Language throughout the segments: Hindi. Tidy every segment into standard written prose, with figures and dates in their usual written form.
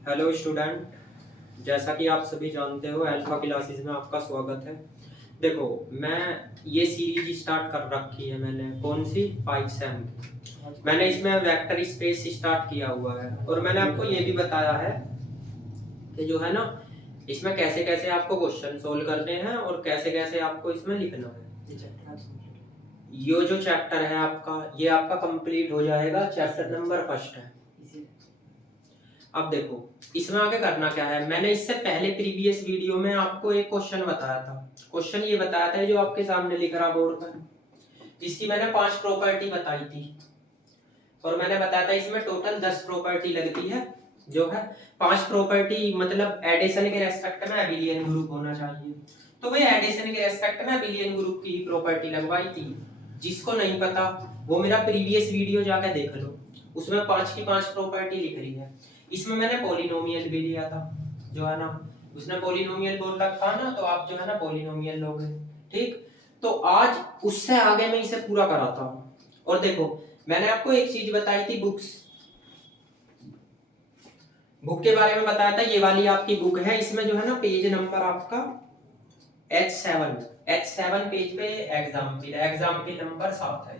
हेलो स्टूडेंट, जैसा कि आप सभी जानते हो अल्फा क्लासेस में आपका स्वागत है। देखो, मैं ये सीरीज स्टार्ट कर रखी है मैंने, कौन सी, पाइथन। मैंने इसमें वेक्टर स्पेस स्टार्ट किया हुआ है और मैंने आपको ये भी बताया है कि जो है ना, इसमें कैसे कैसे आपको क्वेश्चन सोल्व करने हैं और कैसे कैसे आपको इसमें लिखना है। ये जो चैप्टर है आपका, ये आपका कंप्लीट हो जाएगा, चैप्टर नंबर फर्स्ट है। अब देखो, इसमें आगे करना क्या है। मैंने इससे पहले प्रीवियस वीडियो में आपको एक क्वेश्चन बताया था। क्वेश्चन ये बताया था जो आपके सामने लिख रहा बोर्ड पर, इसकी मैंने 5 प्रॉपर्टी बताई थी और मैंने बताया था इसमें टोटल 10 प्रॉपर्टी लगती है। जो है 5 प्रॉपर्टी, मतलब एडिशन के रेस्पेक्ट में अबिलियन ग्रुप होना चाहिए। तो भाई एडिशन के रेस्पेक्ट में अबिलियन ग्रुप की प्रॉपर्टी लगवाई थी। जिसको नहीं पता वो मेरा प्रीवियस वीडियो जाकर देख लो, उसमें 5 की 5 प्रॉपर्टी लिख रही है। इसमें मैंने पॉलिनोमियल भी लिया था, जो है ना, उसने पॉलिनोमियल बोल रखा ना, तो आप जो है ना पॉलिनोमियल लोगे। ठीक, तो आज उससे आगे मैं इसे पूरा कराता हूँ। और देखो, मैंने आपको एक चीज बताई थी, बुक के बारे में बताया था। ये वाली आपकी बुक है, इसमें जो है ना पेज नंबर आपका H7 पेज पे एग्जाम्पल नंबर 7 है,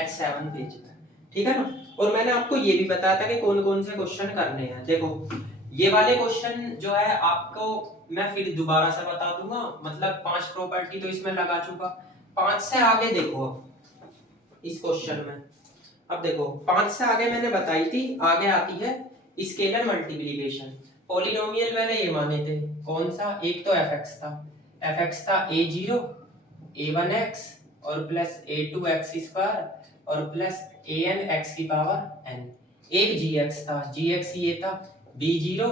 H7 पेज पे, ठीक है ना। और मैंने आपको ये भी बताया था कि कौन कौन से क्वेश्चन करने हैं। देखो, ये वाले क्वेश्चन जो है आपको मैं फिर दोबारा से बता दूंगा, मतलब 5 प्रॉपर्टी तो इसमें लगा चुका। 5 से आगे देखो इस क्वेश्चन में, अब देखो 5 से आगे मैंने बताई थी, आगे आती है स्केलर मल्टीप्लिकेशन। पॉलिनोमियल मैंने ये माने थे, कौन सा, एक तो fx था a0 a1x और प्लस a2x² और प्लस an x की पावर n। एक gx था, gx ये था b0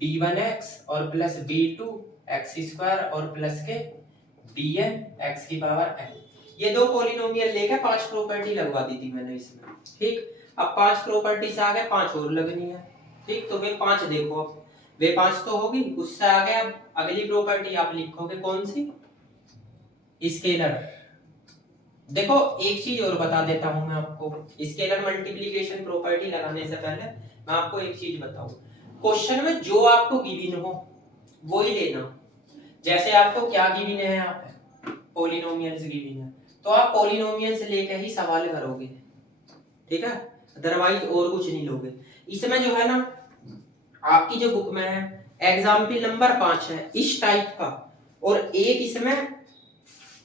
b1x और प्लस b2x² और प्लस के bn x की पावर n। ये दो पॉलिनोमियल लेके 5 प्रॉपर्टी लगवा दी थी मैंने इसमें। ठीक, अब 5 प्रॉपर्टी से आगे 5 और लगनी है। ठीक, तो वे 5 देखो, अब वे 5 तो होगी, उससे आगे अब अगली प्रॉपर्टी आप लिखोगे कौन सी, स्केलर। देखो, एक चीज और बता देता हूं मैं आपको, स्केलर मल्टीप्लिकेशन प्रॉपर्टी लगाने से पहले मैं आपको एक चीज बताऊं। क्वेश्चन में जो आपको गिवन हो वो ही लेना। जैसे आपको क्या गिवन है, यहाँ पे पॉलिनोमियल्स गिवन है, तो आप पॉलिनोमियल्स लेके ही सवाल करोगे, ठीक है, अदरवाइज और कुछ नहीं लोगे। इसमें जो है ना, आपकी जो बुक में है एग्जाम्पल नंबर 5 है इस टाइप का, और एक इसमें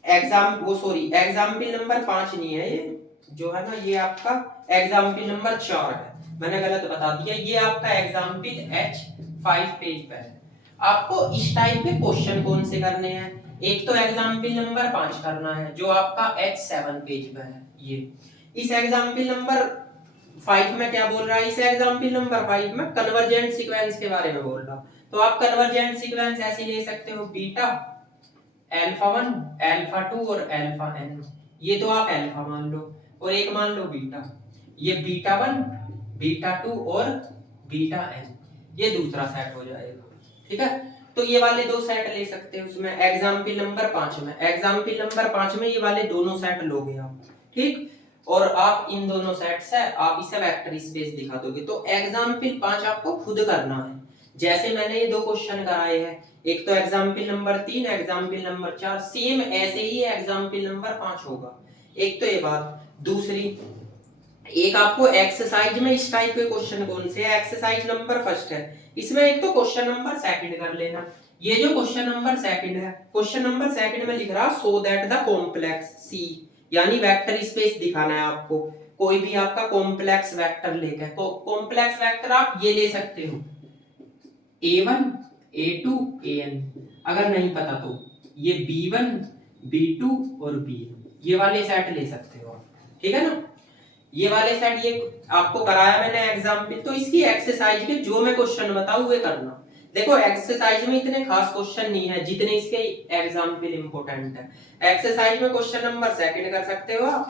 एग्जाम्पल नंबर 5 नहीं है ये, जो है ना, ये आपका एग्जाम्पल नंबर 4 है। मैंने गलत बता दिया, ये आपका एग्जाम्पल H5 पेज पे है। आपको इस टाइप के क्वेश्चन कौन से करने हैं, एक तो एग्जाम्पल नंबर 5 करना है जो आपका H7 पेज पे है। ये इस एग्जाम्पल नंबर 5 में क्या बोल रहा है, इस एग्जाम्पल नंबर 5 में कन्वर्जेंट सीक्वेंस के बारे में बोल रहा। तो आप कन्वर्जेंट सीक्वेंस ऐसे ले सकते हो, बीटा अल्फा 1 अल्फा 2 और अल्फा n। ये तो आप अल्फा मान लो और एक मान लो बीटा। ये बीटा 1 बीटा 2 और बीटा n, ये दूसरा सेट हो जाएगा। ठीक है, तो ये वाले दो सेट ले सकते हैं उसमें एग्जाम्पल नंबर 5 में। एग्जाम्पल नंबर 5 में ये वाले दोनों सेट लोगे आप, ठीक, और आप इन दोनों सेट से आप इसे वेक्टर स्पेस दिखा दोगे। तो एग्जाम्पल 5 आपको खुद करना है, जैसे मैंने ये दो क्वेश्चन कराए हैं, एक तो example number 3 example number 4, same ऐसे ही एग्जाम्पल नंबर 5 होगा। एक तो ये बात, दूसरी एक आपको एक्सरसाइज में इस टाइप के क्वेश्चन कौन से है, एक्सरसाइज नंबर फर्स्ट है, इसमें एक तो क्वेश्चन नंबर सेकंड कर लेना। ये जो क्वेश्चन नंबर सेकंड है, क्वेश्चन नंबर सेकंड में लिख रहा so that the complex C, यानी वेक्टर स्पेस दिखाना है आपको। कोई भी आपका कॉम्प्लेक्स वेक्टर लेकर, कॉम्प्लेक्स वेक्टर आप ये ले सकते हो a1 a2 an, अगर नहीं पता तो ये b1 b2 और bn, ये वाले सेट ले सकते हो आप, ठीक है ना। ये वाले सेट ये आपको कराया मैंने एग्जाम्पल, तो इसकी एक्सरसाइज के जो मैं क्वेश्चन बताऊं वे करना। देखो, एक्सरसाइज में इतने खास क्वेश्चन नहीं है जितने इसके एग्जाम्पल इंपॉर्टेंट है। एक्सरसाइज में क्वेश्चन नंबर सेकंड कर सकते हो आप,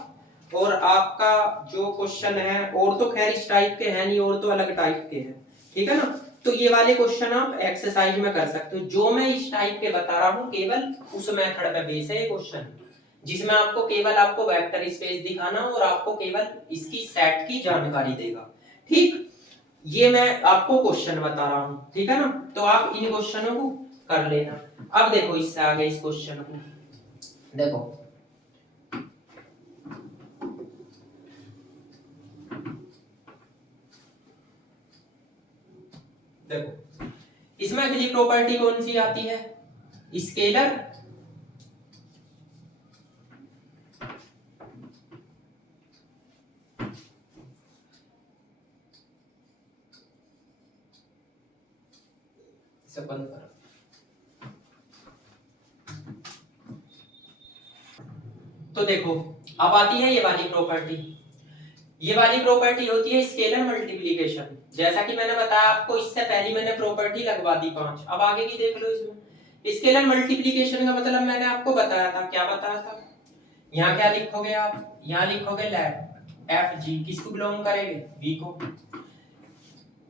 और आपका जो क्वेश्चन है, और तो खैर इस टाइप के हैं नहीं, और तो अलग टाइप के हैं, ठीक है ना। तो ये वाले क्वेश्चन आप एक्सरसाइज में कर सकते हो। जो मैं इस टाइप के बता रहा हूँ केवल उस मेथड पे बेस है ये क्वेश्चन, जिसमें आपको केवल आपको वेक्टर स्पेस दिखाना और आपको केवल इसकी सेट की जानकारी देगा, ठीक। ये मैं आपको क्वेश्चन बता रहा हूँ, ठीक है ना, तो आप इन क्वेश्चनों को कर लेना। अब देखो इससे आगे इस क्वेश्चन को देखो, देखो इसमें अगली प्रॉपर्टी कौन सी आती है, स्केलर बंद करो। तो देखो अब आती है ये वाली प्रॉपर्टी, ये वाली प्रॉपर्टी होती है स्केलर मल्टीप्लिकेशन। जैसा कि मैंने बताया आपको, इससे पहले मैंने प्रॉपर्टी लगवा दी 5, अब आगे की देख लो। इसमें स्केलर मल्टीप्लिकेशन का मतलब मैंने आपको बताया था, क्या बताया था, यहाँ क्या लिखोगे आप, यहाँ लिखोगे लेट एफ जी किसको बिलोंग करेंगे, वी को।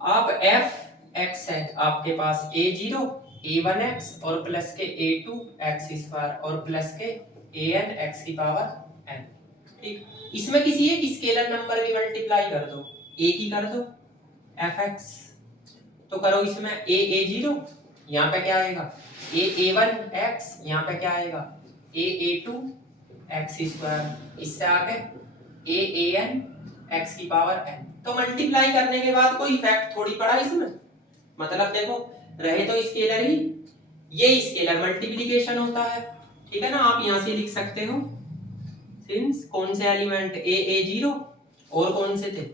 आप एफ एक्स है आपके पास ए जीरो ए वन एक्स और प्लस के ए टू एक्स स्क्वायर और प्लस के ए एन एक्स की पावर एन, ठीक। इसमें किसी एक स्केलर नंबर की मल्टीप्लाई कर दो, ए की कर दो एफ एक्स, तो करो इसमें ए जीरो, यहाँ पे क्या आएगा ए वन एक्स, यहाँ पे क्या आएगा ए टू एक्स स्क्वायर, इससे आगे ए एन एक्स की पावर एन। तो मल्टीप्लाई करने के बाद कोई इफेक्ट थोड़ी पड़ा इसमें, मतलब देखो रहे तो स्केलर ही, ये स्केलर मल्टीप्लिकेशन होता है, ठीक है ना। आप यहां से लिख सकते हो सिंस कौन से एलिमेंट ए जीरो और कौन से थे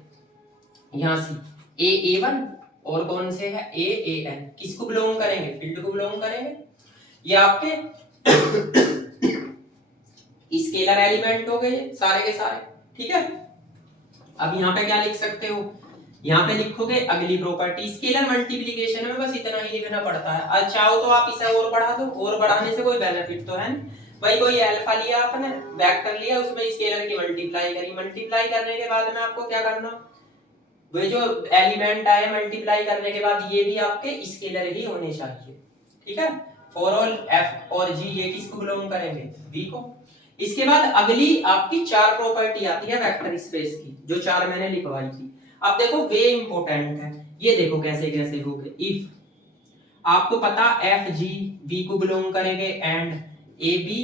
यहां से ए वन और कौन से है ए एन, किसको बिलोंग करेंगे, फील्ड को बिलोंग करेंगे, ये आपके स्केलर एलिमेंट हो गए सारे के सारे, ठीक है। अब यहाँ पे क्या लिख सकते हो, यहाँ पे लिखोगे अगली प्रॉपर्टी, स्केलर मल्टीप्लिकेशन में बस इतना ही लिखना पड़ता है। अच्छा चाहो तो आप इसे और बढ़ा दो, और बढ़ाने से कोई बेनिफिट तो है नहीं भाई, कोई अल्फा लिया आपने वेक्टर लिया उसमें स्केलर की मल्टीप्लाई करी, मल्टीप्लाई करने के बाद में आपको क्या करना, वे जो एलिमेंट आए मल्टीप्लाई करने के बाद ये भी आपके स्केलर ही होने चाहिए, ठीक है। फॉर ऑल एफ और जी ये किसको बिलोंग करेंगे, वी को। इसके बाद अगली आपकी 4 प्रॉपर्टी आती है वेक्टर स्पेस की, जो 4 मैंने लिखवाई थी। अब देखो वे इंपॉर्टेंट है, ये देखो कैसे कैसे हो गए। इफ आपको पता एफ जी वी को बिलोंग करेंगे एंड ए बी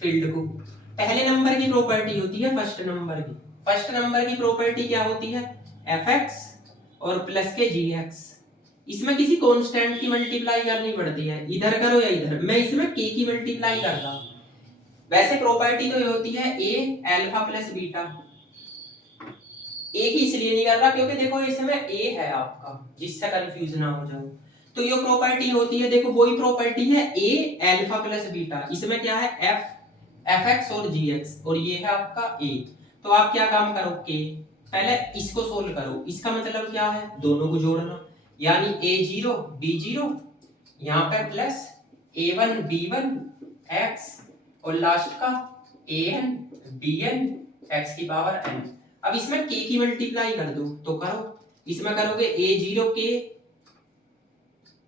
फील्ड को, पहले नंबर की प्रॉपर्टी होती है फर्स्ट नंबर की, फर्स्ट नंबर की प्रॉपर्टी क्या होती है एफ एक्स और प्लस के जी एक्स, इसमें किसी कांस्टेंट की मल्टीप्लाई करनी पड़ती है, इधर करो या इधर, मैं इसमें के की मल्टीप्लाई कर रहा हूं। वैसे प्रॉपर्टी तो ये होती है ए अल्फा प्लस बीटा, ए की इसलिए नहीं कर रहा क्योंकि देखो इसमें ए है आपका, जिससे कंफ्यूज ना हो जाओ, तो ये प्रॉपर्टी होती है, देखो वही प्रॉपर्टी है ए अल्फा प्लस बीटा, इसमें क्या है एफ एक्स और जी एक्स और ये है आपका ए। तो आप क्या काम करो के पहले इसको सोल्व करो, इसका मतलब क्या है दोनों को जोड़ना, यानी ए जीरो बी जीरो यहाँ पे प्लस ए वन बी वन एक्स और लास्ट का A N B n x की पावर एन। अब इसमें k की मल्टीप्लाई कर दो, तो करो इसमें करोगे ए जीरो के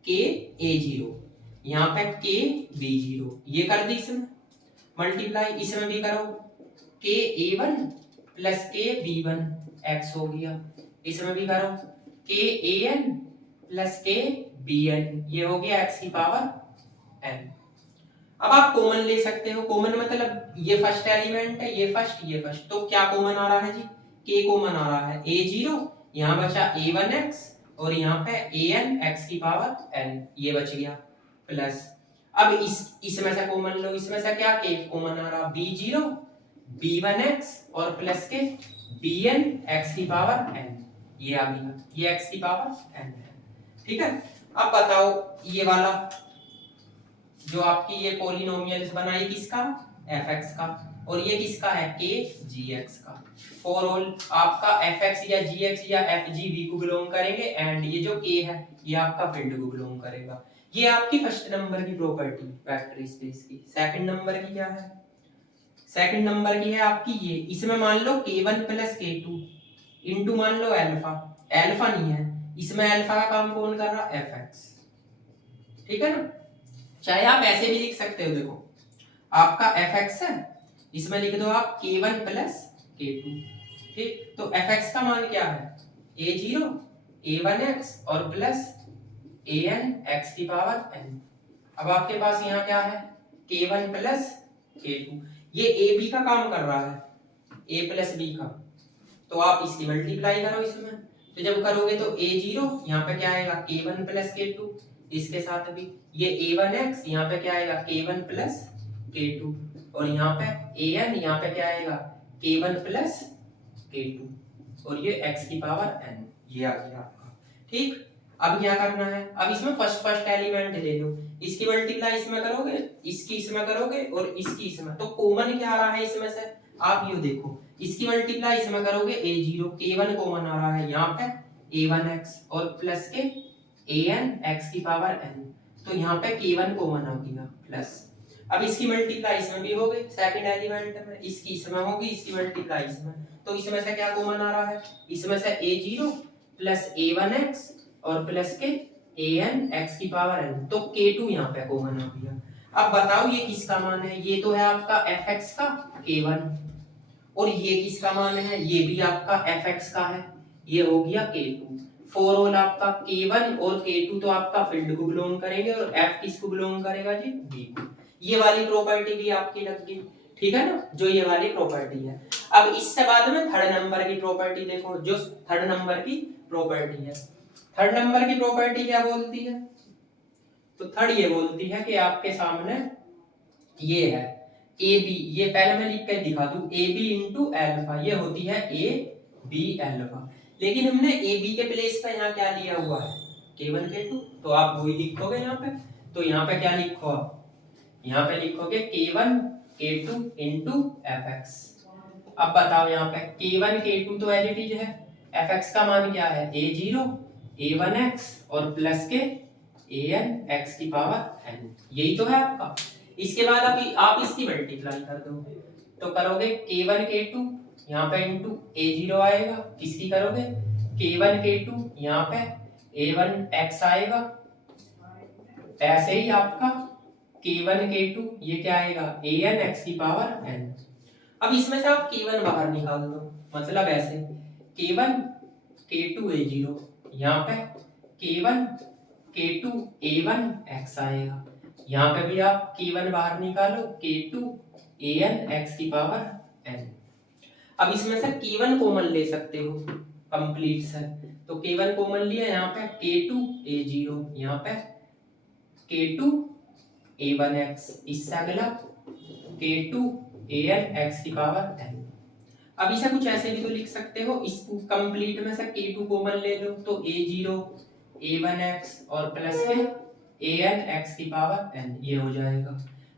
ए जीरो, यहाँ पे के बी जीरो, ये कर दी इसमें मल्टीप्लाई, इसमें भी करो के ए वन प्लस के बी वन एक्स हो गया, इसमें भी करो के ए एन प्लस के बी एन, ये हो गया एक्स की पावर एन। अब आप कॉमन ले सकते हो, कॉमन मतलब ये फर्स्ट एलिमेंट है, ये फर्स्ट, तो क्या कॉमन आ रहा है जी, के कॉमन आ रहा है, ए जीरो यहाँ बचा ए वन एक्स और यहाँ पे ए एन एक्स की पावर एन, ये बच गया प्लस। अब इसमें से कॉमन लो, इसमें से क्या के कॉमन आ रहा, b zero b one x और प्लस के बी एन एक्स की पावर एन, ये आ गया, ये एक्स की पावर एन है, ठीक है। अब बताओ ये वाला जो आपकी ये पॉलिनोमियल्स बनाई किसका, एफ एक्स का, और ये किसका है के जी एक्स का। फॉर ऑल आपका एफ एक्स या जी एक्स या एफ जी वी को बिलोंग करेंगे एंड ये जो के है ये आपका फील्ड को बिलोंग करेगा। ये आपकी फर्स्ट नंबर की प्रॉपर्टी वेक्टर स्पेस की। सेकंड नंबर की क्या है, सेकंड नंबर की है आपकी ये, इसमें मान लो k1 प्लस k2 इनटू मान लो अल्फा, अल्फा नहीं है इसमें, अल्फा का काम कौन कर रहा, एफ एक्स, ठीक है ना। चाहे आप ऐसे भी लिख सकते हो, देखो आपका एफ एक्स है, इसमें लिख दो आप k1 प्लस k2, ठीक। तो एफ एक्स का मान क्या है ए जीरो a1x और प्लस an x की पावर n। अब आपके पास यहाँ क्या है k1 प्लस k2, ये a b का काम कर रहा है, a प्लस b का, तो आप इसकी मल्टीप्लाई करो इसमें, तो जब करोगे तो a0 यहाँ पे क्या आएगा k1 प्लस k2, इसके साथ भी ये a1x यहाँ पे क्या आएगा k1 प्लस k2, और यहाँ पे an यहाँ पे क्या आएगा k1 प्लस k2, और ये x की पावर n, ये आ गया आपका। ठीक, अब क्या करना है, अब इसमें फर्स्ट एलिमेंट ले लो, इसकी मल्टीप्लाई इसमें करोगे, इसकी इसमें करोगे और इसकी इसमें, तो कॉमन क्या आ रहा है इसमें से, आप ये देखो इसकी मल्टीप्लाई इसमें करोगे a0, k1 कॉमन आ रहा है यहाँ पे a1x और प्लस के an x की पावर n, तो यहाँ पे k1 कॉमन आ गया प्लस। अब इसकी मल्टीप्लाई इसमें भी हो गई, सेकंड एलिमेंट में इसकी इसमें होगी, इसकी मल्टीप्लाई इसमें, तो इसमें से क्या कॉमन आ रहा है, इसमें से a0 प्लस a1x और प्लस के an x की पावर n, तो k2 यहाँ पे कॉमन आ गया। अब बताओ ये किसका मान है, ये तो है आपका fx का k1, और ये किसका मान है, ये भी आपका fx का है, ये हो गया k2। फॉर ऑल आपका k1 और k2 तो आपका फील्ड को बिलोंग करेंगे, और f किसको बिलोंग करेगा जी, b को। ये वाली प्रॉपर्टी भी आपकी लग गई, ठीक है ना, जो ये वाली प्रॉपर्टी है। अब इससे बाद में थर्ड नंबर की प्रॉपर्टी देखो, जो थर्ड नंबर की प्रॉपर्टी है, थर्ड नंबर की प्रॉपर्टी क्या बोलती है, तो थर्ड ये बोलती है कि आपके सामने ये है ए बी, ये पहले मैं लिख के दिखा दूं, ए बी इंटू एल्फा, ये होती है ए बी एल्फा, लेकिन हमने ए बी के प्लेस पे यहाँ क्या लिया हुआ है k1 k2, तो आप वही लिखोगे यहाँ पे, तो यहाँ पे क्या लिखो आप, यहाँ पे लिखोगे k1 k2 इंटू fx। अब बताओ यहाँ पे k1 k2 तो एज इट इज है, fx का मान क्या है a0 a1x और प्लस के an x की पावर n, यही तो है आपका। इसके बाद आप इसकी मल्टीप्लाई कर दो, तो करोगे k1 k2 यहाँ पे इंटू a0 आएगा, किसकी करोगे k1 k2 यहाँ पे a1x आएगा, ऐसे ही आपका k1 k2 ये क्या आएगा an x की पावर n। अब इसमें से आप k1 बाहर निकाल दो, मतलब ऐसे k1 k2 a0 यहाँ पे k1 k2 a1 x आएगा, यहाँ पे भी आप k1 बाहर निकालो k2 an x की पावर n। अब इसमें से k1 कॉमन ले सकते हो कंप्लीट से, तो k1 कॉमन लिया, यहाँ पे k2 a0 यहाँ पे k2 a1x, इससे अगला k2 an x की पावर n। अब इसे कुछ ऐसे भी तो लिख सकते हो, इस कंप्लीट में से k2 कॉमन ले लो, तो a0 a1x और प्लस के an x की पावर n, ये हो जाएगा।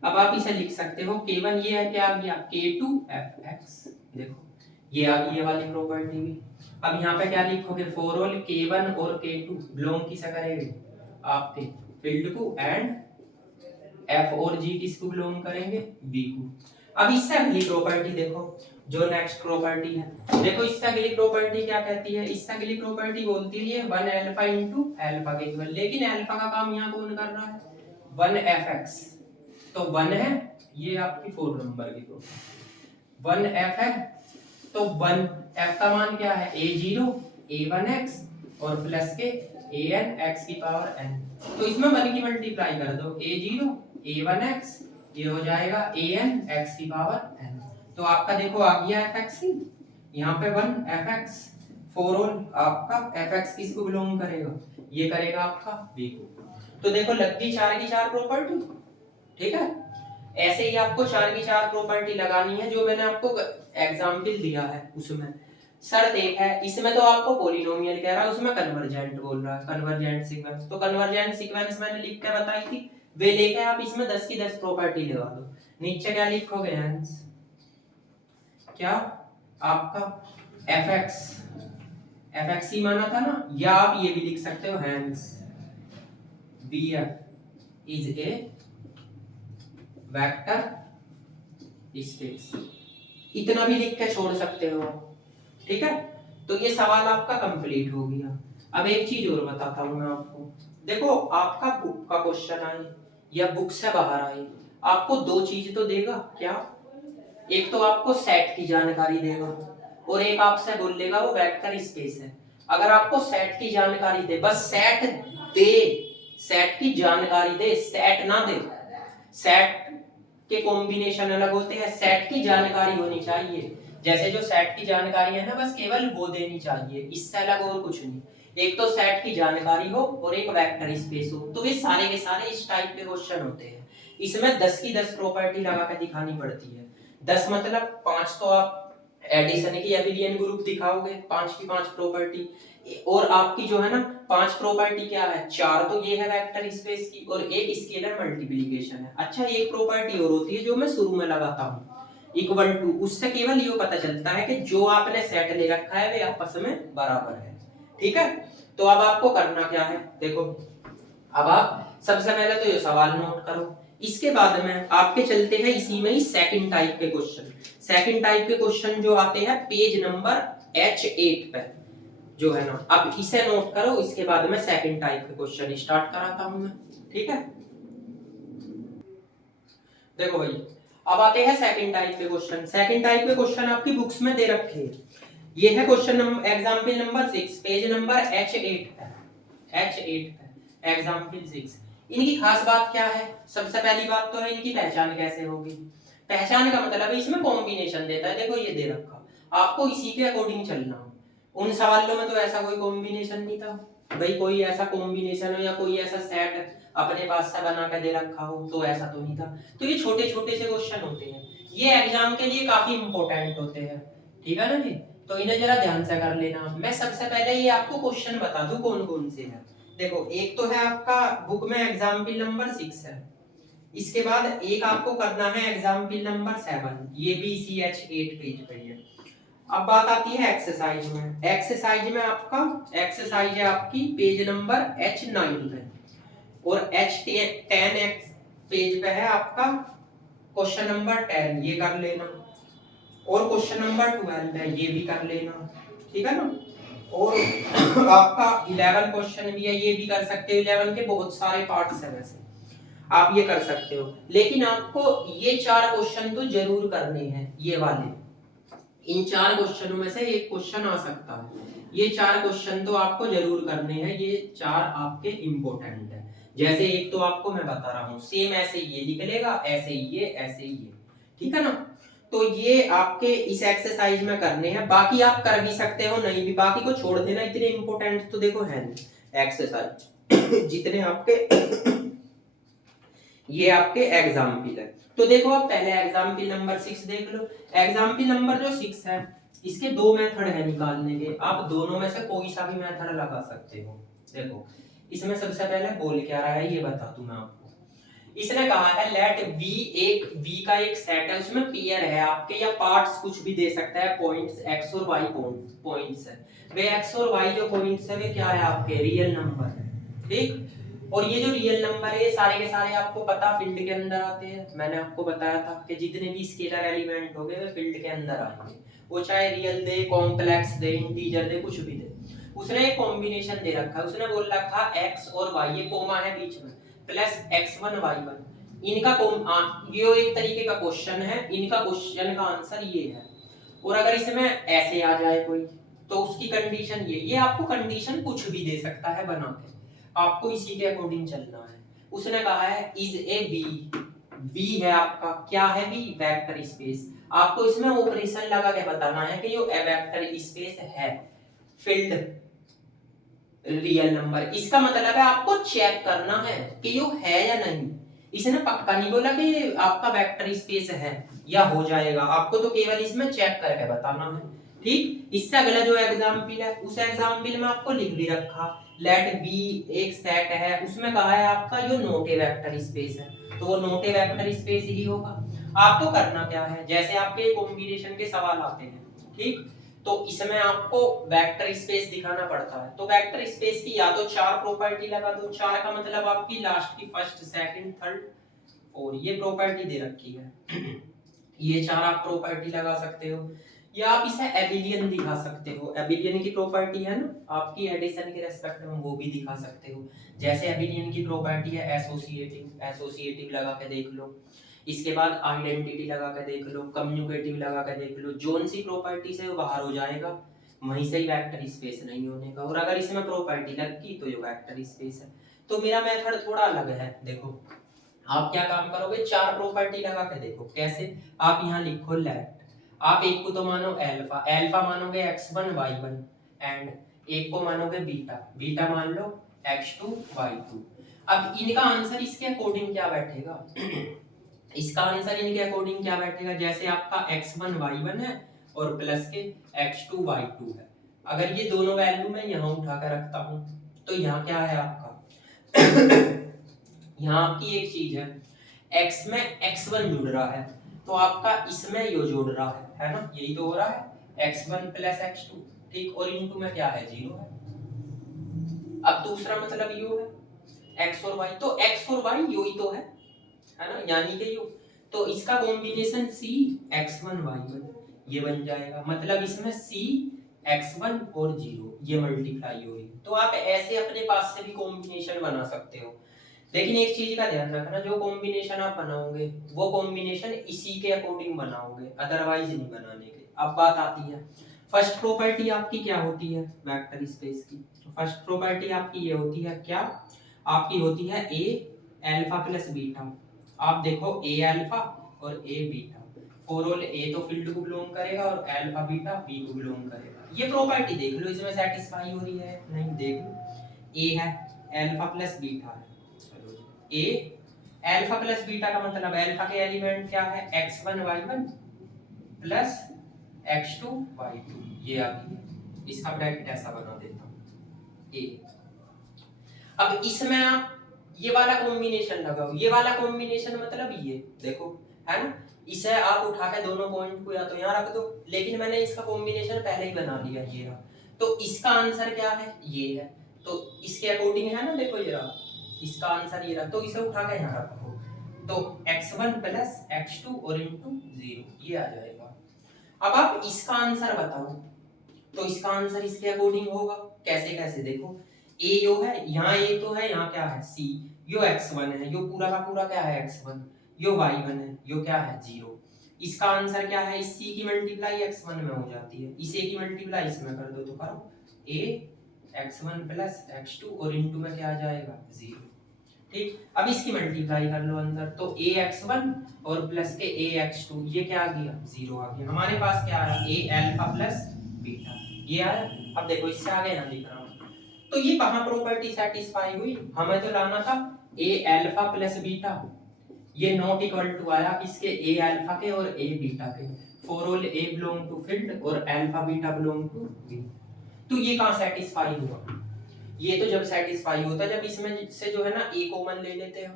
अब आप इसे लिख सकते हो k1 ये है क्या आ गया k2 fx, देखो ये आ गई ये वाली प्रॉपर्टी भी। अब यहाँ पे क्या लिखोगे, फॉर ऑल k1 और k2 बिलोंग किसे करेंगे आपके फील्ड को, एंड f और g किसको बिलोंग करेंगे b को। अब इससे अगली प्रॉपर्टी देखो, जो नेक्स्ट प्रॉपर्टी है, देखो इससे अगली प्रॉपर्टी क्या कहती है, इससे अगली प्रॉपर्टी बोलती है 1 अल्फा इंटू अल्फा के इक्वल, लेकिन अल्फा का काम यहाँ कौन कर रहा है 1 fx, तो 1 है ये आपकी 4 नंबर की प्रॉपर्टी, 1 f है, तो 1 f का मान क्या है a0 a1x और प्लस के an x की पावर n, तो इसमें 1 की मल्टीप्लाई कर दो, a0 a1x ये हो जाएगा an x की पावर n, तो आपका देखो आ गया fx, यहाँ पे 1 fx, फॉर ऑल आपका fx किसको बिलोंग करेगा, ये करेगा आपका b को। तो देखो लग गई 4 की 4 प्रॉपर्टी, ठीक है। ऐसे ही आपको 4 की 4 प्रॉपर्टी लगानी है, जो मैंने आपको एग्जाम्पल दिया है उसमें। सर देख है इसमें तो आपको पॉलिनोमियल कह रहा है, उसमें कन्वर्जेंट बोल रहा है, कन्वर्जेंट सीक्वेंस, तो कन्वर्जेंट सीक्वेंस मैंने लिख के बताई थी, वे लेके आप इसमें 10 की 10 प्रॉपर्टी लगा दो। नीचे क्या लिखोगे हेंस, क्या आपका fx ही माना था ना, या आप ये भी लिख सकते हो hence bf is a vector space, इतना भी लिख के छोड़ सकते हो, ठीक है। तो ये सवाल आपका कंप्लीट हो गया। अब एक चीज और बताता हूं मैं आपको, देखो आपका बुक का क्वेश्चन आए या बुक से बाहर आए, आपको दो चीज तो देगा, क्या, एक तो आपको सेट की जानकारी देगा और एक आपसे बोल देगा वो वेक्टर स्पेस है। अगर आपको सेट की जानकारी दे, बस सेट दे, सेट की जानकारी दे, सेट ना दे, सेट के कॉम्बिनेशन अलग होते हैं, सेट की जानकारी होनी चाहिए। जैसे जो सेट की जानकारी है ना, बस केवल वो देनी चाहिए, इससे अलग और कुछ नहीं। एक तो सेट की जानकारी हो और एक वेक्टर स्पेस हो, तो ये सारे के सारे इस टाइप के क्वेश्चन होते हैं। इसमें 10 की 10 प्रॉपर्टी लगा कर दिखानी पड़ती है। 10 मतलब 5 तो आप एडिशन की एबिलियन ग्रुप दिखाओगे, 5 की 5 प्रॉपर्टी, और आपकी जो है ना 5 प्रॉपर्टी क्या है, 4 तो ये है वेक्टर स्पेस की और एक स्केलर मल्टीप्लिकेशन है। अच्छा, एक प्रॉपर्टी और होती है जो मैं शुरू में लगाता हूँ, इक्वल टू, उससे केवल ये पता चलता है कि जो आपने सेट ले रखा है वे आपस में बराबर है। ठीक है, तो अब आपको करना क्या है, देखो अब आप सबसे पहले तो ये सवाल नोट करो, इसके बाद में आपके चलते हैं इसी में ही सेकंड टाइप के क्वेश्चन। सेकंड टाइप के क्वेश्चन जो आते हैं पेज नंबर H8 पे जो है ना, अब इसे नोट करो, इसके बाद में सेकंड टाइप के क्वेश्चन स्टार्ट कराता हूं मैं। ठीक है, देखो भाई अब आते हैं सेकंड टाइप के क्वेश्चन। सेकंड टाइप के क्वेश्चन आपकी बुक्स में दे रखे हैं। ये है question number example number 6, page number H8 है, H8 है एग्जांपल 6। इनकी खास बात क्या है, सबसे पहली बात तो है इनकी पहचान कैसे होगी। पहचान का मतलब है इसमें कॉम्बिनेशन देता है, देखो ये दे रखा, आपको इसी के अकॉर्डिंग चलना हो। उन सवालों में तो ऐसा कोई कॉम्बिनेशन नहीं था भाई, कोई ऐसा कॉम्बिनेशन हो या कोई ऐसा सेट अपने पास से बना के दे रखा हो, तो ऐसा तो नहीं था। तो ये छोटे छोटे से क्वेश्चन होते हैं, ये एग्जाम के लिए काफी इंपॉर्टेंट होते हैं। ठीक है ना जी, तो इन्हें जरा ध्यान से कर लेना। मैं सबसे पहले ये आपको क्वेश्चन बता दूं कौन कौन से हैं। देखो एक तो है आपका बुक में एग्जाम्पल नंबर 6 है, इसके बाद एक आपको करना है एग्जाम्पल नंबर 7, ये भी इसी H8 पेज पे है। अब बात आती है एक्सरसाइज में। एक्सरसाइज में आपका एक्सरसाइज है आपकी पेज नंबर H9 पे, और H10 पेज पे है आपका क्वेश्चन नंबर 10, ये कर लेना, और क्वेश्चन नंबर 12 है, ये भी कर लेना। ठीक है ना, और आपका 11 क्वेश्चन भी है, ये भी कर सकते हो। 11 के बहुत सारे पार्ट्स हैं वैसे, आप ये कर सकते हो, लेकिन आपको ये 4 क्वेश्चन तो जरूर करने हैं, ये वाले। इन 4 क्वेश्चनों में से एक क्वेश्चन आ सकता है, ये 4 क्वेश्चन तो आपको जरूर करने हैं, ये 4 आपके इंपॉर्टेंट है। जैसे एक तो आपको मैं बता रहा हूँ, सेम ऐसे ये निकलेगा, ऐसे ये, ऐसे ये। ठीक है ना, तो ये आपके इस एक्सरसाइज में करने हैं। बाकी आप कर भी सकते हो, नहीं भी, बाकी को छोड़ देना, इतने इंपॉर्टेंट तो देखो है नहीं एक्सरसाइज जितने आपके ये आपके एग्जाम्पल है। तो देखो आप पहले एग्जाम्पल नंबर 6 देख लो। एग्जाम्पल नंबर जो 6 है, इसके 2 मेथड है निकालने के, आप दोनों में से कोई सा भी मेथड लगा सकते हो। देखो इसमें सबसे पहले बोल क्या रहा है ये बता दूं मैं आपको। इसने कहा है लेट V एक V का एक सेट है, उसमें पेयर है आपके, या पार्ट्स कुछ भी दे सकता है, पॉइंट्स x और y पॉइंट्स है। वे x और y जो पॉइंट्स है वे क्या है आपके रियल नंबर है। ठीक, और ये जो रियल नंबर है ये सारे के सारे आपको पता फील्ड के अंदर आते हैं। मैंने आपको बताया था कि जितने भी स्केलर एलिमेंट होंगे वे फील्ड के अंदर आएंगे, वो चाहे रियल दे, कॉम्प्लेक्स दे, इंटीजर दे, कुछ भी दे। उसने एक कॉम्बिनेशन दे रखा है, उसने बोल रखा x और y, ये कोमा है बीच में, प्लस x1 y1। इनका ये एक तरीके का क्वेश्चन है, इनका क्वेश्चन का आंसर ये है। और अगर इसमें ऐसे आ जाए कोई, तो उसकी कंडीशन ये आपको कंडीशन कुछ भी दे सकता है बना के, आपको इसी के अकॉर्डिंग चलना है। उसने कहा है इज ए बी है आपका, क्या है बी, वेक्टर स्पेस। आपको इसमें ऑपरेशन लगा के बताना है कि ये वेक्टर स्पेस है, फील्ड रियल नंबर। इसका मतलब है आपको चेक करना है कि ये है या नहीं। इसने पक्का नहीं बोला कि आपका वेक्टर स्पेस है या हो जाएगा, आपको तो केवल इसमें चेक करके बताना है। ठीक, इससे अगला जो एग्जांपल है, उस एग्जांपल में आपको लिख भी रखा लेट बी एक सेट है, उसमें कहा है आपका ये नॉट ए वेक्टर स्पेस है, तो वो नॉट ए वेक्टर स्पेस ही होगा। आपको करना क्या है, जैसे आपके कॉम्बिनेशन के सवाल आते हैं, ठीक, तो इसमें आपको वेक्टर स्पेस दिखाना पड़ता है। तो वेक्टर स्पेस की या तो 4 प्रॉपर्टी लगा दो, 4 का मतलब आपकी लास्ट की फर्स्ट, सेकंड, थर्ड, और ये प्रॉपर्टी दे रखी है ये 4 आप प्रॉपर्टी लगा सकते हो, या आप इसे एबिलियन दिखा सकते हो। एबिलियन की प्रॉपर्टी है ना आपकी एडिशन के रेस्पेक्ट में, वो भी दिखा सकते हो। जैसे एबिलियन की प्रॉपर्टी है एसोसिएटिव, एसोसिएटिव लगा के देख लो। इसके बाद आइडेंटिटी लगा के देख लो, कम्युनिकेटिव लगा के देख लो। जोन सी प्रॉपर्टी से वो बाहर हो जाएगा, वहीं से ही वेक्टर स्पेस नहीं होने का। और अगर इसमें प्रॉपर्टी लग गई तो ये वेक्टर स्पेस है। तो मेरा मेथड थोड़ा अलग है। देखो आप क्या काम करोगे, चार प्रॉपर्टी लगा के देखो कैसे। आप यहाँ लिखो लेट, आप एक को तो मानो अल्फा, अल्फा मानोगे x1 y1 एंड एक को मानोगे बीटा, बीटा मान लो x2 y2। अब इनका आंसर इसके अकॉर्डिंग क्या बैठेगा इसका आंसर इनके अकॉर्डिंग क्या बैठेगा, जैसे आपका x1 y1 है और प्लस के x2 y2 है। अगर ये दोनों वैल्यू मैं यहाँ उठा कर रखता हूँ तो यहाँ क्या है आपका यहाँ आपकी एक चीज है, x में x1 जुड़ रहा है तो आपका इसमें यो जोड़ रहा है ना, यही तो हो रहा है x1 प्लस x2, ठीक। और इनटू में क्या है 0 है। अब दूसरा मतलब यो है x और y, तो x और y यो ही तो है ना, यानी कि यो। तो इसका कॉम्बिनेशन c x1 y1 ये बन जाएगा, मतलब इसमें c x1 और 0 ये मल्टीप्लाई हो रही है। तो आप ऐसे अपने पास से भी कॉम्बिनेशन बना सकते हो, लेकिन एक चीज का ध्यान रखना, जो कॉम्बिनेशन आप बनाओगे वो कॉम्बिनेशन इसी के अकॉर्डिंग बनाओगे, अदरवाइज नहीं बनाने के। अब बात आती है फर्स्ट प्रॉपर्टी आपकी क्या होती है वेक्टर स्पेस की। फर्स्ट प्रॉपर्टी आपकी ये होती है क्या, आपकी होती है ए अल्फा प्लस बीटा। आप देखो ए अल्फा और ए बीटा, फॉर ऑल ए तो फील्ड को बिलोंग करेगा और अल्फा बीटा बी को बिलोंग करेगा। ये प्रॉपर्टी देख लो इसमें सेटिस्फाई हो रही है नहीं, देख लो ए है अल्फा प्लस बीटा है, ए अल्फा प्लस बीटा का मतलब अल्फा के एलिमेंट क्या है x1 y1 plus x2 y2 ये आ गई। इसका ब्रैकेट ऐसा बना देता हूं ए। अब इसमें आप ये वाला कॉम्बिनेशन लगाओ, ये वाला कॉम्बिनेशन मतलब ये देखो है ना, इसे आप उठा के दोनों पॉइंट को या तो यहाँ रख दो, लेकिन मैंने इसका कॉम्बिनेशन पहले ही बना लिया ये रहा। तो इसका आंसर क्या है ये है, तो इसके अकॉर्डिंग है ना, देखो ये रहा इसका आंसर ये रहा, तो इसे उठा के यहाँ रखो तो x1 प्लस x2 और इनटू 0 ये आ जाएगा। अब आप इसका आंसर बताओ, तो इसका आंसर इसके अकॉर्डिंग होगा कैसे कैसे देखो, a यो है यहाँ a तो है, यहाँ क्या है c, यो x1 है, यो पूरा का पूरा क्या है x1, यो y1 है, यो क्या है 0। इसका आंसर क्या है, इस c की मल्टीप्लाई x1 में हो जाती है, इस a की मल्टीप्लाई इसमें कर दो तो करो a x1 प्लस x2 और इनटू में क्या आ जाएगा 0, ठीक। अब इसकी मल्टीप्लाई कर लो अंदर, तो a x1 और प्लस के a x2 ये क्या आ गया 0 आ गया। हमारे पास क्या आ रहा a अल्फा प्लस बीटा ये आया। अब देखो इससे आगे यहाँ लिख रहा हूँ, तो ये कहाँ प्रॉपर्टी सेटिस्फाई हुई, हमें तो लाना था a अल्फा प्लस बीटा, ये नॉट इक्वल टू आया किसके a अल्फा के और a बीटा के, for all a belong to field और alpha beta belong to b। तो ये कहाँ सेटिस्फाई हुआ, ये तो जब सेटिस्फाई होता है जब इसमें से जो है ना a कॉमन ले लेते हैं,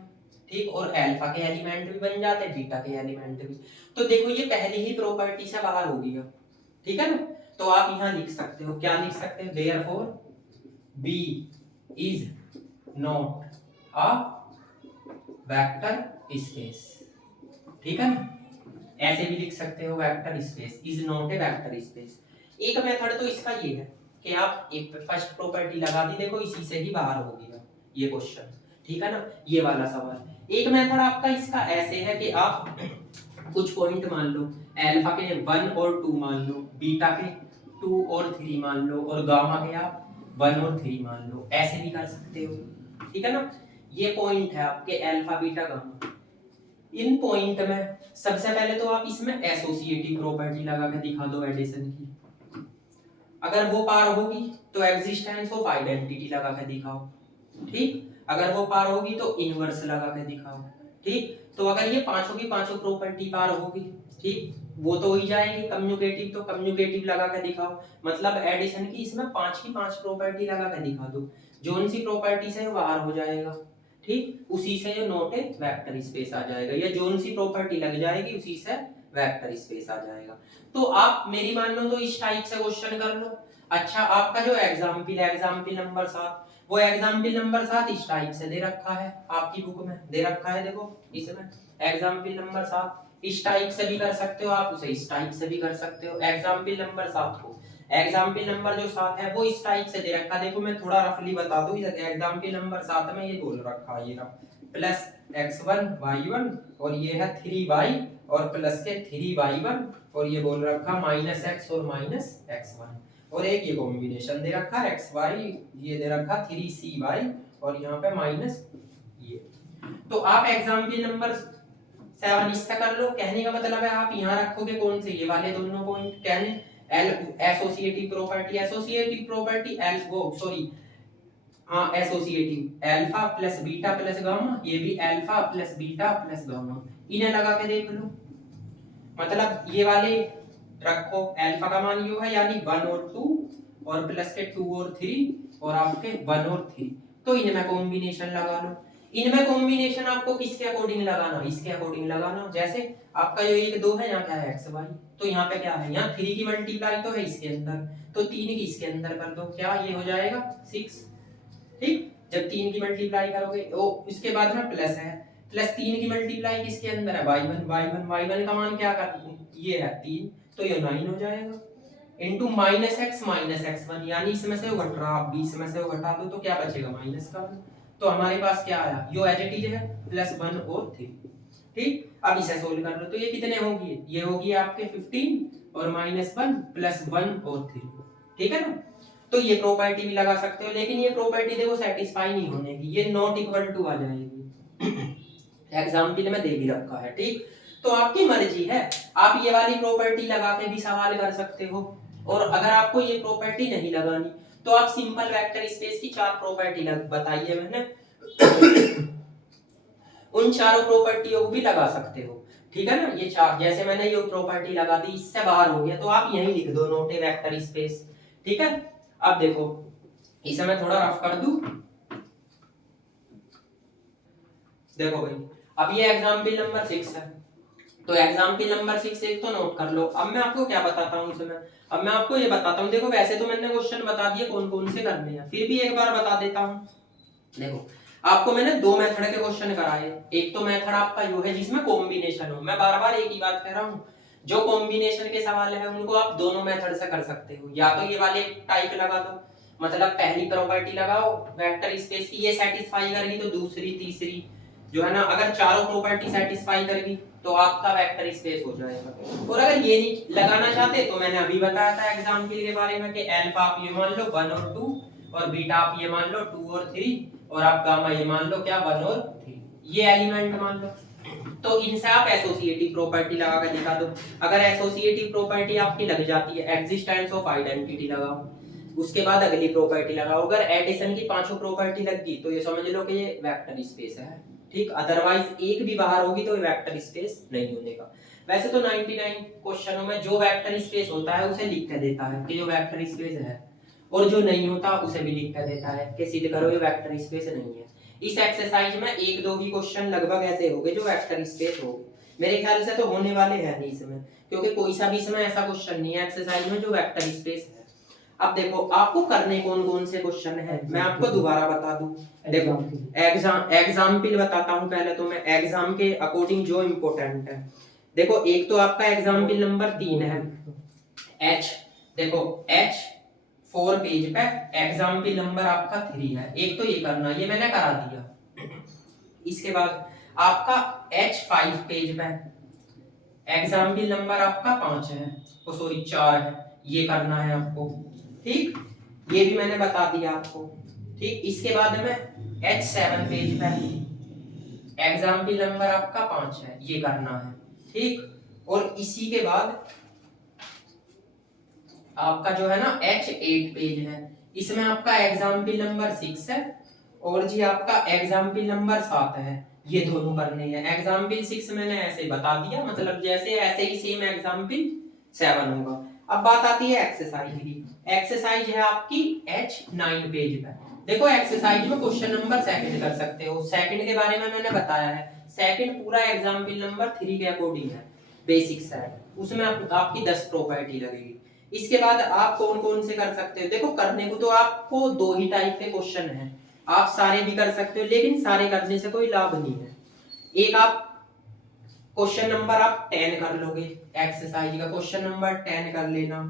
ठीक, और अल्फा के एलिमेंट भी बन जाते हैं बीटा के एलिमेंट भी। तो देखो ये पहली ही प्रॉपर्टी से बाहर हो गया, ठीक है ना। तो आप यहाँ लिख सकते हो, क्या लिख सकते हैं, therefore B is not a vector space, ठीक है ना, ऐसे भी लिख सकते हो vector space is not a vector space. एक मेथड तो इसका ये है कि आप एक फर्स्ट प्रॉपर्टी लगा दी, देखो इसी से ही बाहर हो गया ये क्वेश्चन, ठीक है ना, ये वाला सवाल। एक मेथड आपका इसका ऐसे है कि आप कुछ पॉइंट मान लो, अल्फा के 1 और 2 मान लो, बीटा के 2 और 3 मान लो, और गामा के आप 1 और 3 मान लो, ऐसे भी कर सकते हो, ठीक है ना। ये पॉइंट है आपके अल्फा बीटा गामा। इन पॉइंट में सबसे पहले तो आप इसमें एसोसिएटिव प्रॉपर्टी लगा के दिखा दो एडिशन की, अगर वो पार होगी तो एग्जिस्टेंस ऑफ आइडेंटिटी लगा के दिखाओ, ठीक, अगर वो पार होगी तो इनवर्स लगा के दिखाओ, ठीक। तो अगर ये पांचों की पांचों प्रॉपर्टी पार होगी, ठीक, वो तो हो ही जाएगी। कम्युनिकेटिव तो कम्युनिकेटिव लगा के दिखाओ, मतलब एडिशन की इसमें 5 की 5 प्रॉपर्टी लगा के दिखा दो, जोन सी प्रॉपर्टी से बाहर हो जाएगा, ठीक, उसी से जो नोट है वेक्टर स्पेस आ जाएगा, या जोन सी प्रॉपर्टी लग जाएगी उसी से वेक्टर स्पेस आ जाएगा। तो आप मेरी मान लो तो इस टाइप से क्वेश्चन कर लो। अच्छा आपका जो एग्जाम्पल नंबर 7, वो एग्जाम्पल नंबर 7 इस टाइप से दे रखा है, आपकी बुक में दे रखा है, देखो इसमें एग्जाम्पल नंबर 7 इस टाइप से भी कर सकते हो आप, उसे इस टाइप से भी कर सकते हो। एग्जाम्पल नंबर 7 को, एग्जाम्पल नंबर जो 7 है वो इस टाइप से दे रखा है, देखो मैं थोड़ा रफली बता दूं, एग्जाम्पल नंबर 7 में ये बोल रखा है, ये प्लस x1 y1 और ये है 3y और प्लस के 3y1 और ये बोल रखा -x और -x1। और एक ये कॉम्बिनेशन दे रखा है एक्स वाई, ये दे रखा 3cy और यहाँ पे माइनस ये। तो आप एग्जाम्पल नंबर 7 इससे कर लो। कहने का मतलब है आप यहाँ रखोगे कौन से, ये वाले दोनों पॉइंट, कहने एल एसोसिएटिव प्रॉपर्टी एल वो सॉरी हाँ associative alpha plus beta plus gamma, ये भी alpha plus beta plus gamma, इन्हें लगा के देख लो। मतलब ये वाले रखो, अल्फा का मान यो है यानी 1 और 2 और प्लस के 2 और 3 और आपके 1 और 3, तो इनमें कॉम्बिनेशन लगा लो। इनमें कॉम्बिनेशन आपको किसके अकॉर्डिंग लगाना, इसके अकॉर्डिंग लगाना। जैसे आपका ये 1 2 है, यहाँ क्या है एक्स वाई, तो यहाँ पे क्या है, यहाँ 3 की मल्टीप्लाई तो है इसके अंदर, तो 3 की इसके अंदर कर दो, क्या ये हो जाएगा 6। ठीक, जब 3 की मल्टीप्लाई करोगे ओ इसके बाद में प्लस है, प्लस 3 की मल्टीप्लाई किसके अंदर है y1 का मान क्या कर ये है 3, तो ये 9 हो जाएगा इनटू -x-x1, यानी इसमें से घट रहा, आप 20 में से घटा दो तो क्या बचेगा माइनस का 1। तो हमारे पास क्या आया, यो एज इट इज है +1 और 3। ठीक, अब इसे सोल्व कर लो तो ये कितने होगी, ये होगी आपके 15 और -1 +1 और 3। ठीक है ना, तो ये प्रॉपर्टी भी लगा सकते हो, लेकिन ये प्रॉपर्टी देखो सेटिस्फाई नहीं होने की, ये नॉट इक्वल टू आ जाएगी। एग्जाम्पल में दे भी रखा है। ठीक, तो आपकी मर्जी है, आप ये वाली प्रॉपर्टी लगा के भी सवाल कर सकते हो, और अगर आपको ये प्रॉपर्टी नहीं लगानी तो आप सिंपल वेक्टर स्पेस की 4 प्रॉपर्टी बताइए मैंने उन चारों प्रॉपर्टियों को भी लगा सकते हो। ठीक है ना, ये 4 जैसे मैंने ये प्रॉपर्टी लगा दी, इससे बाहर हो गया तो आप यहीं लिख दो नोट ए वेक्टर स्पेस। ठीक है, अब देखो इसे मैं थोड़ा रफ कर दूं। देखो भाई, अब ये एग्जाम्पल नंबर 6 है, तो एग्जाम्पल नंबर 6 एक तो नोट कर लो। अब मैं आपको क्या बताता हूँ उसमें, अब मैं आपको ये बताता हूँ। देखो वैसे तो मैंने क्वेश्चन बता दिए कौन कौन से करने हैं, फिर भी एक बार बता देता हूँ। देखो आपको मैंने 2 मेथड के क्वेश्चन कराए, एक तो मेथड आपका यो है जिसमें कॉम्बिनेशन हो। मैं बार बार एक ही बात कह रहा हूँ, जो कॉम्बिनेशन के सवाल है उनको आप दोनों मेथड से कर सकते हो। या तो ये वाले टाइप लगा दो, मतलब पहली प्रॉपर्टी लगाओ वेक्टर स्पेस की, ये सेटिस्फाई करेगी तो दूसरी तीसरी जो है ना, अगर चारों प्रॉपर्टी सेटिस्फाई करेगी तो आपका वेक्टर स्पेस हो जाएगा। और अगर ये नहीं लगाना चाहते तो मैंने अभी बताया था एग्जाम्पल के बारे में कि अल्फा आप ये मान लो 1 और 2 और बीटा आप ये मान लो 2 और 3 और आप गामा ये मान लो क्या 1 और 3, ये एलिमेंट मान लो। तो इनसे आप एसोसिएटिव प्रॉपर्टी लगा कर दिखा दो। अगर एसोसिएटिव प्रॉपर्टी आपकी लग जाती है, एग्जिस्टेंस ऑफ आइडेंटिटी लगाओ, उसके बाद अगली प्रॉपर्टी लगाओ। अगर एडिशन की पांचों प्रॉपर्टी लग गई तो ये समझ लो कि ये वेक्टर स्पेस है। ठीक, अदरवाइज एक भी बाहर होगी तो वेक्टर स्पेस नहीं होने का। वैसे तो 99 क्वेश्चनों में जो वेक्टर स्पेस होता है उसे लिख के देता है कि ये वेक्टर स्पेस है, और जो नहीं होता उसे भी लिख कर देता है कि सिद्ध करो ये वेक्टर स्पेस नहीं है। इस एक्सरसाइज में 1-2 ही क्वेश्चन लगभग ऐसे होंगे जो वेक्टर स्पेस होंगे, मेरे ख्याल से तो होने वाले हैं नहीं इसमें, क्योंकि कोई सा भी इसमें ऐसा क्वेश्चन नहीं है एक्सरसाइज में जो वेक्टर स्पेस है। अब देखो आपको करने कौन कौन से क्वेश्चन है, मैं आपको दोबारा बता दूं। देखो एग्जाम्पल बताता हूं पहले तो मैं, एग्जाम के अकॉर्डिंग जो इम्पोर्टेंट है। देखो एक तो आपका एग्जाम्पल नंबर 3 है एच, देखो एच 4 पेज पे एग्जाम्पल नंबर आपका 3 है, एक तो ये करना, ये मैंने करा दिया। इसके बाद आपका एच 5 पेज पे एग्जाम्पल नंबर आपका 5 है, ओ सॉरी 4 है, ये करना है आपको। ठीक, ये भी मैंने बता दिया आपको। ठीक, इसके बाद में H7 पेज पे एग्जाम्पल नंबर आपका 5 है, ये करना है। ठीक, और इसी के बाद आपका जो है ना H8 पेज है, इसमें आपका एग्जाम्पल नंबर 6 है और जी आपका एग्जाम्पल नंबर 7 है, ये दोनों करने हैं। एग्जाम्पल 6 मैंने ऐसे बता दिया, मतलब जैसे ऐसे ही सेम एग्जाम्पल 7 होगा। अब बात आती है एक्सरसाइज की। एक्सरसाइज है आपकी H9 पेज पे। देखो एक्सरसाइज में क्वेश्चन नंबर सेकंड कर सकते हो, सेकंड के बारे में मैंने बताया है। सेकंड पूरा एग्जाम्पल नंबर 3 के अकॉर्डिंग है, बेसिक सेट, उसमें आपकी 10 प्रॉपर्टी लगेगी। इसके बाद आप कौन कौन से कर सकते हो, देखो करने को तो आपको 2 ही टाइप के क्वेश्चन हैं, आप सारे भी कर सकते हो, लेकिन सारे करने से कोई लाभ नहीं है। एक आप क्वेश्चन नंबर आप 10 कर लोगे, एक्सरसाइज का क्वेश्चन नंबर 10 कर लेना,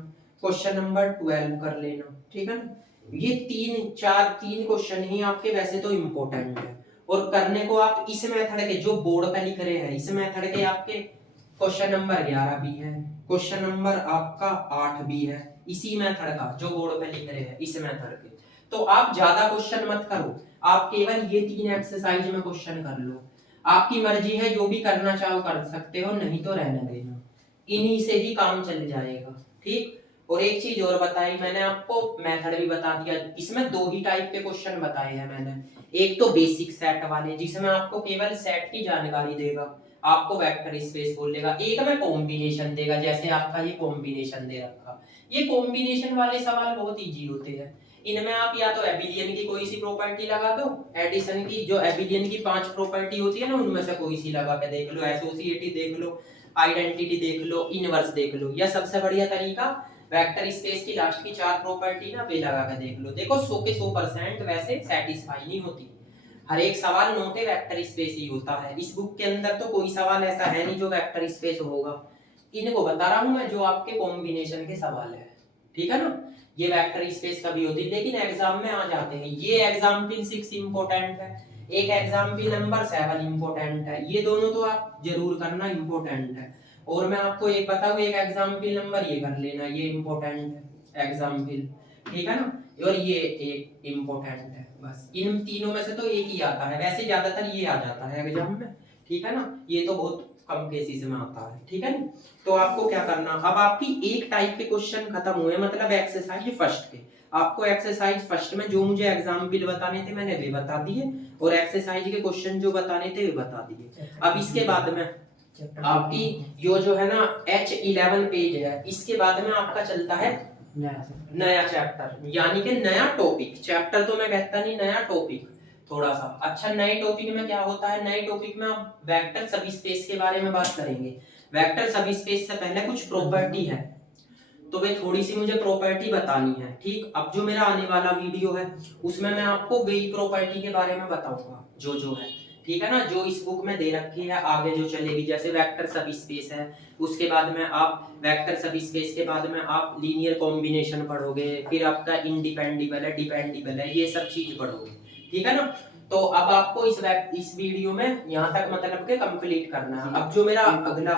क्वेश्चन नंबर 12 कर लेना। ठीक है ना, ये 3 क्वेश्चन ही आपके वैसे तो इम्पोर्टेंट है, और करने को आप इस मेथड के जो बोर्ड पे लिख रहे हैं इस मेथड के आपके क्वेश्चन नंबर 11 भी है, क्वेश्चन नंबर आपका 8 भी है, इसी मेथड का जो बोर्ड पे लिख रहे हैं इस मेथड के। तो आप ज्यादा क्वेश्चन मत करो, आप केवल ये 3 एक्सरसाइज में क्वेश्चन कर लो। आपकी मर्जी है, जो भी करना चाहो कर सकते हो, नहीं तो रहने देना, इन्हीं से ही काम चल जाएगा। ठीक। और एक चीज और बताई मैंने आपको, मेथड भी बता दिया। इसमें 2 ही टाइप के क्वेश्चन बताए हैं मैंने। एक तो बेसिक सेट वाले, जिसमें आपको केवल सेट की जानकारी देगा, आपको वेक्टर स्पेस बोलेगा। एक में कॉम्बिनेशन देगा, जैसे आपका ये कॉम्बिनेशन दे रखा। ये कॉम्बिनेशन वाले सवाल बहुत इजी होते हैं। इनमें आप या तो एबिलियन की कोई सी प्रॉपर्टी लगा दो, एडिशन की जो एबिलियन की 5 प्रॉपर्टी होती है ना, उनमें से कोई सी लगा के देख लो, एसोसिएटिव देख लो, आइडेंटिटी देख लो, इनवर्स देख लो, या सबसे बढ़िया तरीका वेक्टर स्पेस की लास्ट की 4 प्रॉपर्टी ना वे लगा के देख लो। देखो 100 के 100% वैसे सेटिस्फाई नहीं होती, हर एक सवाल नोट ए वेक्टर स्पेस ही होता है। इस बुक के अंदर तो कोई सवाल ऐसा है नहीं जो वेक्टर स्पेस होगा। इनको बता रहा हूं मैं जो आपके कॉम्बिनेशन के सवाल है, ठीक है ना। ये वेक्टर स्पेस कभी होती है, लेकिन एग्जाम में आ जाते हैं। ये एग्जाम्पल 6 इंपॉर्टेंट है, एक एग्जाम्पल नंबर 7 इंपॉर्टेंट है। ये दोनों तो आप जरूर करना, इंपॉर्टेंट है। और मैं आपको एक बताऊं, एक एग्जाम्पल नंबर ये कर लेना, ये इंपॉर्टेंट है एग्जाम्पल, ठीक है ना। और ये एक इंपॉर्टेंट है। बस इन तीनों में से तो एक ही आता है, वैसे ज्यादातर ये आ जाता है एग्जाम में, ठीक है ना। ये तो बहुत कम केसेस में आता है, ठीक है ना। तो आपको क्या करना, अब आपकी एक टाइप के क्वेश्चन खत्म हुए, मतलब एक्सरसाइज फर्स्ट के। आपको एक्सरसाइज फर्स्ट में जो मुझे एग्जाम्पल बताने थे मैंने वे बता दिए, और एक्सरसाइज के क्वेश्चन जो बताने थे वे बता दिए। अब इसके बाद में आपकी जो है ना H11 पेज है, इसके बाद में आपका चलता है नया चैप्टर, यानी कि नया टॉपिक। चैप्टर तो मैं कहता नहीं, नया टॉपिक थोड़ा सा। अच्छा, नए टॉपिक में क्या होता है, नए टॉपिक में आप वेक्टर सब स्पेस के बारे में बात करेंगे। वेक्टर सब स्पेस से पहले कुछ प्रॉपर्टी है, तो वे थोड़ी सी मुझे प्रॉपर्टी बतानी है, ठीक। अब जो मेरा आने वाला वीडियो है उसमें मैं आपको वही प्रॉपर्टी के बारे में बताऊंगा जो है, ठीक है ना, जो इस बुक में दे रखी है, आगे जो चलेगी। जैसे वेक्टर सब स्पेस है, उसके बाद में आप वेक्टर सब स्पेस के बाद में आप लीनियर कॉम्बिनेशन पढ़ोगे, फिर आपका इंडिपेंडेबल है, डिपेंडेबल है, ये सब चीज पढ़ोगे, ठीक है ना। तो अब आपको इस वीडियो में यहाँ तक मतलब के कंप्लीट करना है। अब जो मेरा अगला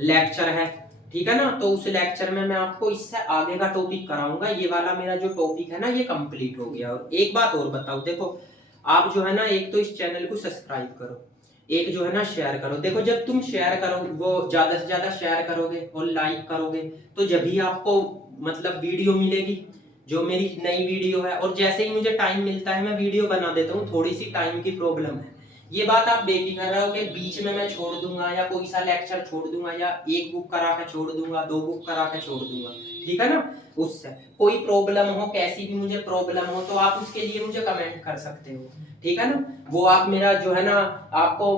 लेक्चर है, ठीक है ना, तो उस लेक्चर में मैं आपको इससे आगे का टॉपिक कराऊंगा। ये वाला मेरा जो टॉपिक है ना ये कंप्लीट हो गया। और एक बात और बताओ, देखो आप जो है ना, एक तो इस चैनल को सब्सक्राइब करो, एक जो है ना शेयर करो। देखो जब तुम शेयर करो, वो ज्यादा से ज्यादा शेयर करोगे और लाइक करोगे, तो जब ही आपको मतलब वीडियो मिलेगी, जो मेरी नई वीडियो है। और जैसे ही मुझे टाइम मिलता है मैं वीडियो बना देता हूँ, थोड़ी सी टाइम की प्रॉब्लम है, ये बात आप बेफिक्र रहो कि बीच में मैं छोड़ दूंगा, या कोई सा लेक्चर छोड़ दूंगा, या एक बुक करा के छोड़ दूंगा, 2 बुक करा के छोड़ दूंगा, ठीक है ना। उससे कोई प्रॉब्लम हो, कैसी भी मुझे प्रॉब्लम हो, तो आप उसके लिए मुझे कमेंट कर सकते हो, ठीक है ना। वो आप मेरा जो है ना,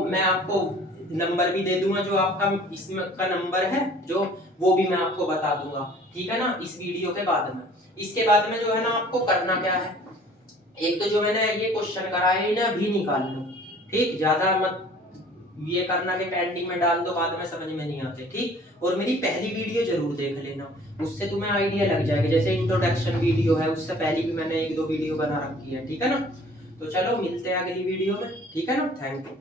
मैं आपको नंबर भी दे दूंगा, जो आपका इसमें का नंबर है जो, वो भी मैं आपको बता दूंगा, ठीक है ना, इस वीडियो के बाद में। इसके बाद में जो है ना आपको करना क्या है, एक तो जो मैंने ये क्वेश्चन कराया इन्हें अभी निकाल लो, ठीक। ज्यादा मत ये करना कि पेंडिंग में डाल दो, बाद में समझ में नहीं आते, ठीक। और मेरी पहली वीडियो जरूर देख लेना, उससे तुम्हें आइडिया लग जाएगा। जैसे इंट्रोडक्शन वीडियो है, उससे पहले भी मैंने 1-2 वीडियो बना रखी है, ठीक है ना। तो चलो मिलते हैं अगली वीडियो में, ठीक है ना। Thank you.